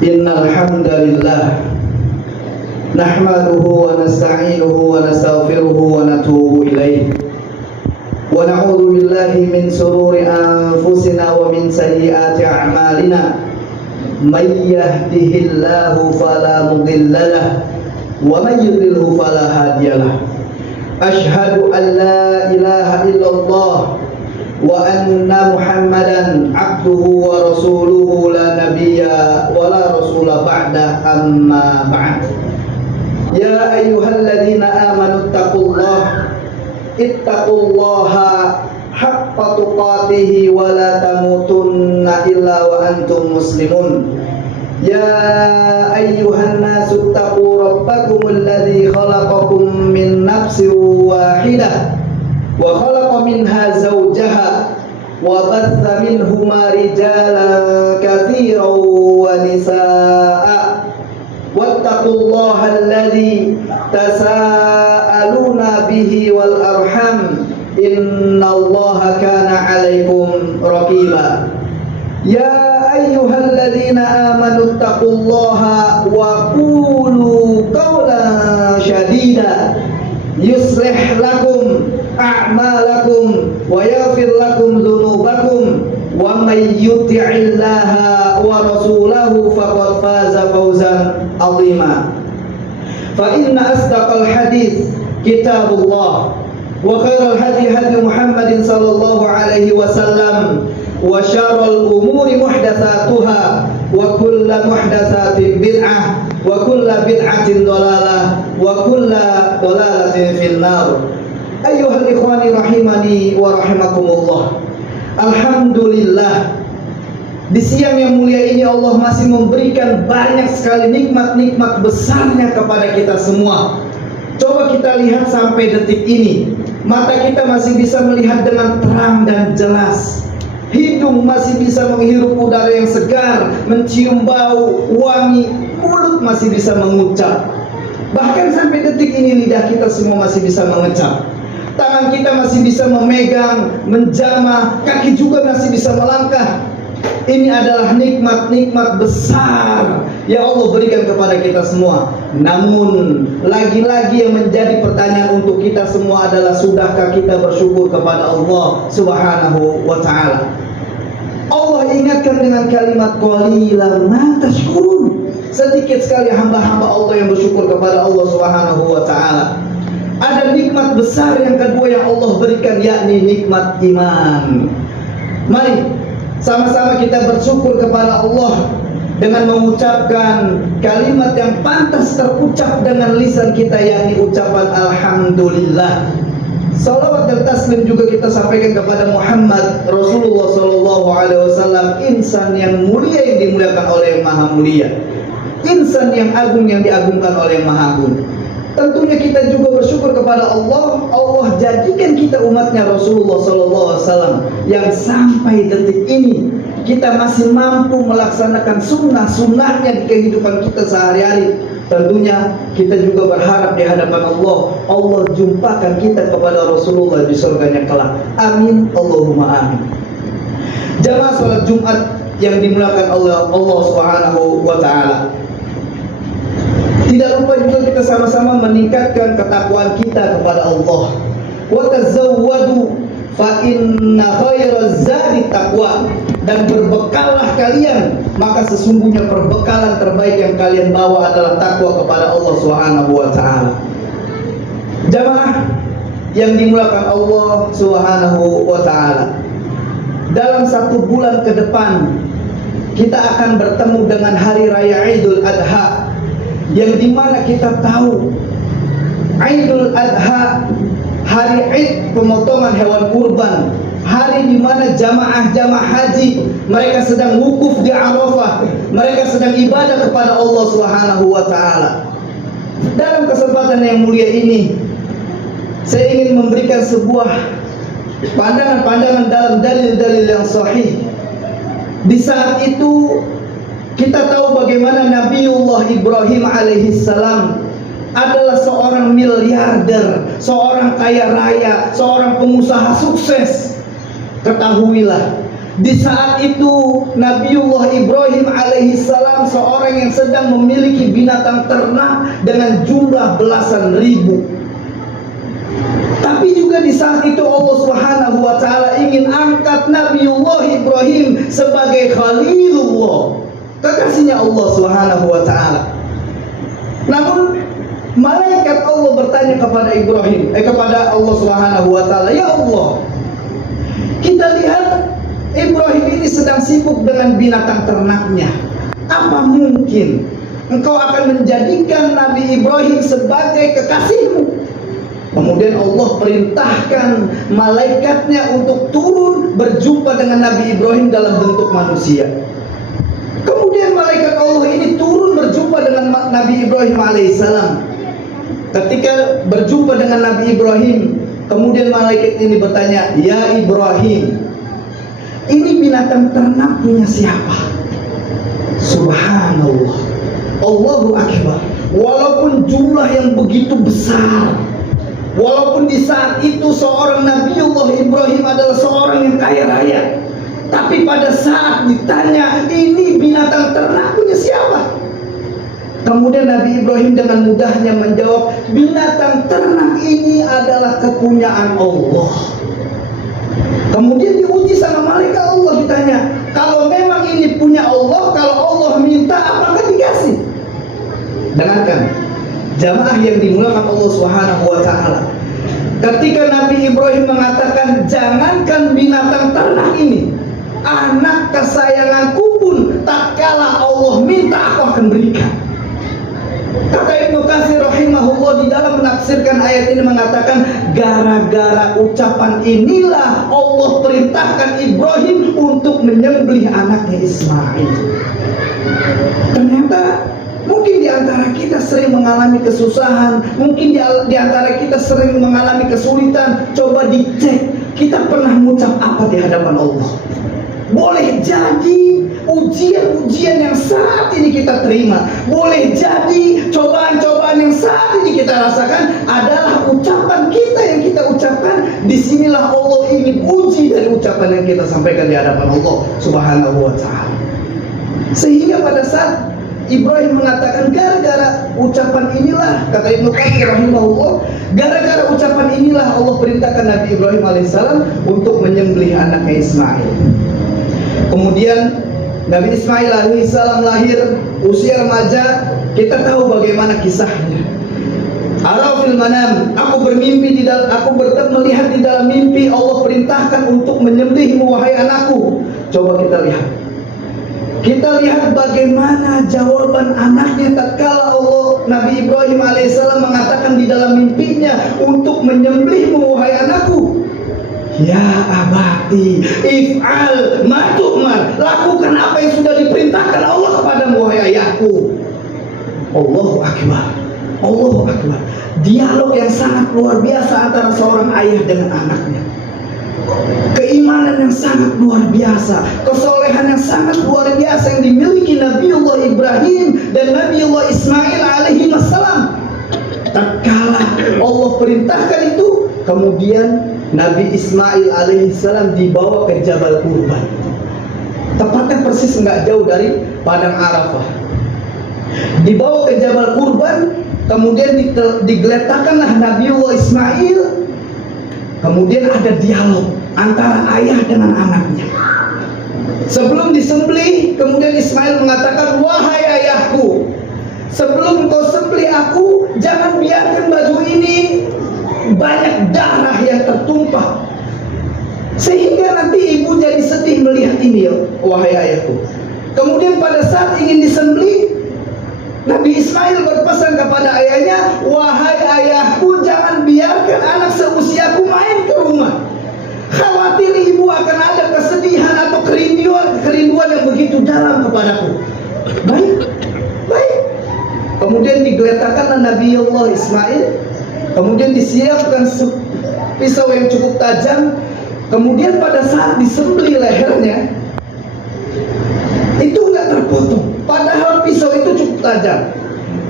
Innal hamdalillah nahmaduhu wa nasta'inuhu wa nastaghfiruhu wa natubu ilaih wa na'udzu billahi min shururi anfusina wa min sayyiati a'malina may yahdihillahu fala mudhillalah wa may yudlilhu fala hadiyalah. Ashhadu an la ilaha illallah wa anna Muhammadan abduhu wa rasuluhu la nabiyya wa la rasula ba'da, amma ba'd. Ya ayyuhalladzina amanu ittaqullaha haqqa tuqatih wa la tamutunna illa wa antum muslimun. Ya ayyuhan nasu ittaqu rabbakumul ladzi khalaqakum min nafsin wahidah wa khalaqa minha zawjaha wa batha minhuma rijalan katsiran wa nisaa'a wattaqullaha alladzi tasaaluna bihi wal arham innallaha kana 'alaikum raqiba. Ya ayyuhalladzina amanu taqullaha wa qulu qawlan shadida yuslih lakum a'malakum wa yaghfir lakum dhunubakum wa may yuti'illaha wa rasulahu faqad faza fawzan 'azima. Fa inna asdaqal hadits kitabullah wa khairal hadi hadi Muhammadin sallallahu alaihi wasallam wa syarrul umuri muhdatsatuha wa kullu muhdatsatin bid'ah wa kullu bid'atin dhalalah wa kullu dhalalatin fil nar. Ayyuhal ikhwani rahimani wa rahimakumullah. Alhamdulillah, di siang yang mulia ini Allah masih memberikan banyak sekali nikmat-nikmat besarnya kepada kita semua. Coba kita lihat sampai detik ini, mata kita masih bisa melihat dengan terang dan jelas. Hidung masih bisa menghirup udara yang segar, mencium bau wangi, mulut masih bisa mengucap. Bahkan sampai detik ini lidah kita semua masih bisa mengecap. Tangan kita masih bisa memegang, menjamah, kaki juga masih bisa melangkah. Ini adalah nikmat-nikmat besar yang Allah berikan kepada kita semua. Namun lagi-lagi yang menjadi pertanyaan untuk kita semua adalah, sudahkah kita bersyukur kepada Allah Subhanahu wa ta'ala? Allah ingatkan dengan kalimat qalilan ma tashkurun. Sedikit sekali hamba-hamba Allah yang bersyukur kepada Allah Subhanahu wa ta'ala. Ada nikmat besar yang kedua yang Allah berikan, yakni nikmat iman. Mari sama-sama kita bersyukur kepada Allah dengan mengucapkan kalimat yang pantas terucap dengan lisan kita, yakni ucapan alhamdulillah. Salawat dan taslim juga kita sampaikan kepada Muhammad Rasulullah sallallahu alaihi wasallam, insan yang mulia yang dimuliakan oleh yang maha mulia, insan yang agung yang diagungkan oleh yang maha agung. Tentunya kita juga bersyukur kepada Allah. Allah jadikan kita umatnya Rasulullah SAW yang sampai detik ini kita masih mampu melaksanakan sunnah-sunnahnya di kehidupan kita sehari-hari. Tentunya kita juga berharap di hadapan Allah, Allah jumpakan kita kepada Rasulullah di surganya kelak. Amin, Allahumma amin. Jamaah salat Jumat yang dimuliakan oleh Allah Subhanahu wa ta'ala, tidak lupa juga kita sama-sama meningkatkan ketakwaan kita kepada Allah. Wa tazawwadu fa inna khairaz zadi taqwa. Dan berbekallah kalian, maka sesungguhnya perbekalan terbaik yang kalian bawa adalah takwa kepada Allah Subhanahu wa ta'ala. Jamaah yang dimuliakan Allah Subhanahu wa ta'ala, dalam 1 bulan ke depan kita akan bertemu dengan hari raya Idul Adha, yang dimana kita tahu Idul Adha, hari Id pemotongan hewan kurban, hari dimana jamaah-jamaah haji mereka sedang wukuf di Arafah, mereka sedang ibadah kepada Allah Subhanahu wa ta'ala. Dalam kesempatan yang mulia ini, saya ingin memberikan sebuah pandangan-pandangan dalam dalil-dalil yang sahih. Di saat itu kita tahu bagaimana Nabiullah Ibrahim alaihissalam adalah seorang miliarder, seorang kaya raya, seorang pengusaha sukses. Ketahuilah, Di saat itu Nabiullah Ibrahim alaihissalam seorang yang sedang memiliki binatang ternak dengan jumlah belasan ribu. Tapi juga di saat itu Allah Subhanahu wa taala ingin angkat Nabiullah Ibrahim sebagai Khalilullah, kekasihnya Allah Subhanahu wa taala. Namun malaikat Allah bertanya kepada kepada Allah Subhanahu wa taala, "Ya Allah, kita lihat Ibrahim ini sedang sibuk dengan binatang ternaknya. Apa mungkin engkau akan menjadikan Nabi Ibrahim sebagai kekasihmu?" Kemudian Allah perintahkan malaikatnya untuk turun berjumpa dengan Nabi Ibrahim dalam bentuk manusia. Kemudian malaikat Allah ini turun berjumpa dengan Nabi Ibrahim alaihissalam. Ketika berjumpa dengan Nabi Ibrahim, kemudian malaikat ini bertanya, "Ya Ibrahim, ini binatang ternak punya siapa?" Subhanallah, Allahu Akbar. Walaupun jumlah yang begitu besar, walaupun di saat itu seorang Nabiullah Ibrahim adalah seorang yang kaya raya, tapi pada saat ditanya, "Ini binatang ternak punya siapa?" Kemudian Nabi Ibrahim dengan mudahnya menjawab, "Binatang ternak ini adalah kepunyaan Allah." Kemudian diuji sama malaikat Allah, ditanya, "Kalau memang ini punya Allah, kalau Allah minta, apakah dikasih?" Dengarkan, jamaah yang dimuliakan Allah Subhanahu wa taala. Ketika Nabi Ibrahim mengatakan, "Jangankan binatang ternak ini, anak kesayanganku pun tak kala Allah minta aku akan berikan." Kata Ibnu Katsir rahimahullah di dalam menafsirkan ayat ini mengatakan, gara-gara ucapan inilah Allah perintahkan Ibrahim untuk menyembelih anaknya Ismail. Ternyata mungkin di antara kita sering mengalami kesusahan, mungkin di antara kita sering mengalami kesulitan. Coba dicek, kita pernah mengucap apa di hadapan Allah? Boleh jadi ujian-ujian yang saat ini kita terima, boleh jadi cobaan-cobaan yang saat ini kita rasakan adalah ucapan kita yang kita ucapkan. Disinilah Allah ingin uji dari ucapan yang kita sampaikan di hadapan Allah Subhanahu wa ta'ala. Sehingga pada saat Ibrahim mengatakan, gara-gara ucapan inilah, kata Ibnu Katsir rahimahullah, gara-gara ucapan inilah Allah perintahkan Nabi Ibrahim alaihissalam untuk menyembelih anaknya Ismail. Kemudian Nabi Ismail alaihissalam lahir usia remaja. Kita tahu bagaimana kisahnya. Arafil manam, aku bermimpi melihat di dalam mimpi Allah perintahkan untuk menyembelihmu wahai anakku. Coba kita lihat. Kita lihat bagaimana jawaban anaknya tatkala Allah Nabi Ibrahim alaihissalam mengatakan di dalam mimpinya untuk menyembelihmu wahai anakku. Ya abati, if'al ma tu'mar, lakukan apa yang sudah diperintahkan Allah kepadamu wahai ayahku. Allahu Akbar, Allahu Akbar. Dialog yang sangat luar biasa antara seorang ayah dengan anaknya. Keimanan yang sangat luar biasa, kesolehan yang sangat luar biasa yang dimiliki Nabiullah Ibrahim dan Nabiullah Ismail alaihi wassalam. Tatkala Allah perintahkan itu, kemudian Nabi Ismail alaihissalam dibawa ke Jabal Kurban. Tepatnya persis nggak jauh dari Padang Arafah. Dibawa ke Jabal Kurban, kemudian digeletakkanlah Nabiullah Ismail. Kemudian ada dialog antara ayah dengan anaknya. Sebelum disembelih, kemudian Ismail mengatakan, "Wahai ayahku, sebelum kau sembelih aku, jangan biarkan baju ini banyak darah yang tertumpah, sehingga nanti ibu jadi sedih melihat ini, ya, wahai ayahku." Kemudian pada saat ingin disembelih, Nabi Ismail berpesan kepada ayahnya, "Wahai ayahku, jangan biarkan anak seusiaku main ke rumah. Khawatir ibu akan ada kesedihan atau kerinduan yang begitu dalam kepadaku." Baik, baik. Kemudian digeletakkanlah Nabi Allah Ismail. Kemudian disiapkan pisau yang cukup tajam. Kemudian pada saat disembelih lehernya, itu nggak terpotong. Padahal pisau itu cukup tajam.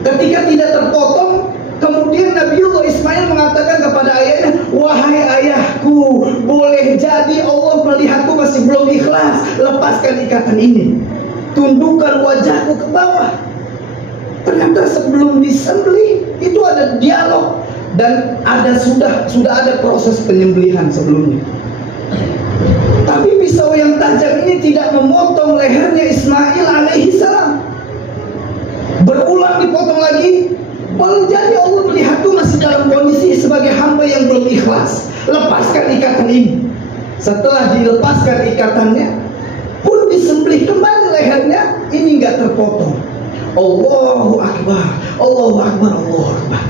Ketika tidak terpotong, kemudian Kemudian Nabiullah Ismail mengatakan kepada ayahnya, wahai ayahku, boleh jadi Allah melihatku masih belum ikhlas, lepaskan ikatan ini, tundukkan wajahku ke bawah. Ternyata sebelum disembelih itu ada dialog dan sudah ada proses penyembelihan sebelumnya. Tapi pisau yang tajam ini tidak memotong lehernya Ismail alaihi salam. Berulang dipotong lagi. Boleh jadi Allah melihatku masih dalam kondisi sebagai hamba yang belum ikhlas. Lepaskan ikatan ini. Setelah dilepaskan ikatannya pun disembelih kembali lehernya, ini nggak terpotong. Allahu Akbar, Allahu Akbar, Allahu Akbar.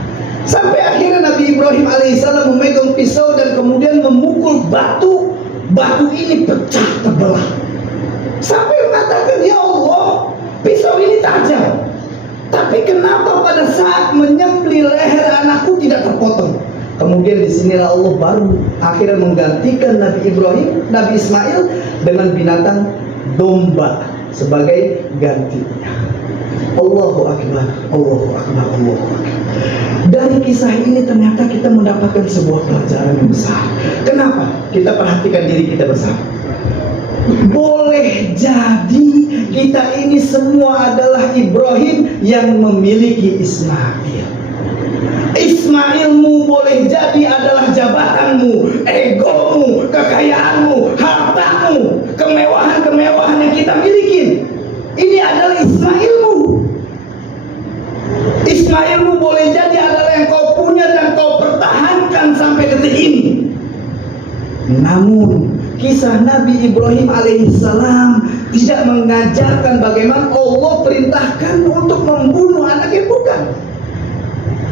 Sampai akhirnya Nabi Ibrahim alaihissalam memegang pisau dan kemudian memukul batu. Batu ini pecah terbelah. Sampai mengatakan, ya Allah, pisau ini tajam, tapi kenapa pada saat menyembelih leher anakku tidak terpotong? Kemudian disinilah Allah baru akhirnya menggantikan Nabi Ibrahim, Nabi Ismail dengan binatang domba sebagai gantinya. Allahu Akbar, Allahu Akbar, Allahu Akbar. Dari kisah ini ternyata kita mendapatkan sebuah pelajaran yang besar. Kenapa? Kita perhatikan diri kita bersama. Boleh jadi kita ini semua adalah Ibrahim yang memiliki Ismail. Ismailmu boleh jadi adalah jabatanmu, egomu, kekayaanmu, hartamu, kemewahan-kemewahan yang kita miliki. Ini adalah Ismailmu. Ismailmu boleh jadi adalah yang kau punya dan kau pertahankan sampai detik ini. Namun kisah Nabi Ibrahim alaihissalam tidak mengajarkan bagaimana Allah perintahkan untuk membunuh anaknya, bukan.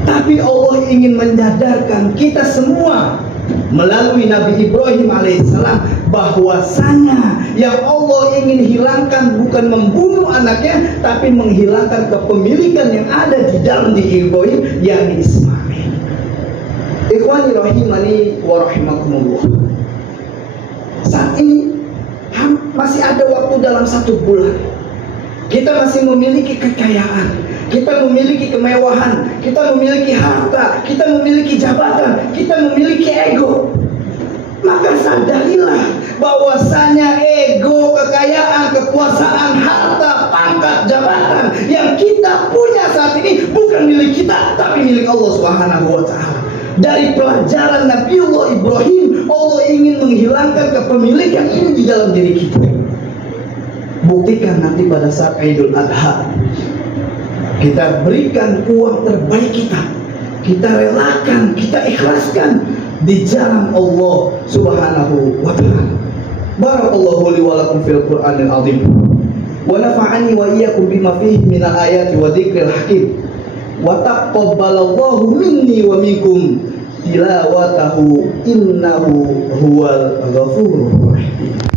Tapi Allah ingin menyadarkan kita semua melalui Nabi Ibrahim alaihissalam bahwasanya yang Allah ingin hilangkan bukan membunuh anaknya, tapi menghilangkan kepemilikan yang ada di dalam diri Ibrahim, yakni Ismail. Ikhwani rahimani wa rahimakumullah. Saat ini masih ada waktu dalam 1 bulan. Kita masih memiliki kekayaan, kita memiliki kemewahan, kita memiliki harta, kita memiliki jabatan, kita memiliki ego. Maka sadarilah bahwasanya ego, kekayaan, kekuasaan, harta, pangkat, jabatan yang kita punya saat ini bukan milik kita, tapi milik Allah Subhanahu wa Ta'ala. Dari pelajaran Nabiullah Ibrahim, Allah ingin menghilangkan kepemilikan ini di dalam diri kita. Buktikan nanti pada saat Idul Adha, kita berikan uang terbaik kita relakan, kita ikhlaskan di jalan Allah Subhanahu wa Ta'ala. Barakallahu li wa lakum fil Qur'anil azim wa nafa'ani wa iyyakum bima fihi minal ayati wa dzikril hakim wa taqabbalallahu minni wa minkum tilawatahu innahu huwal ghafurur rahim.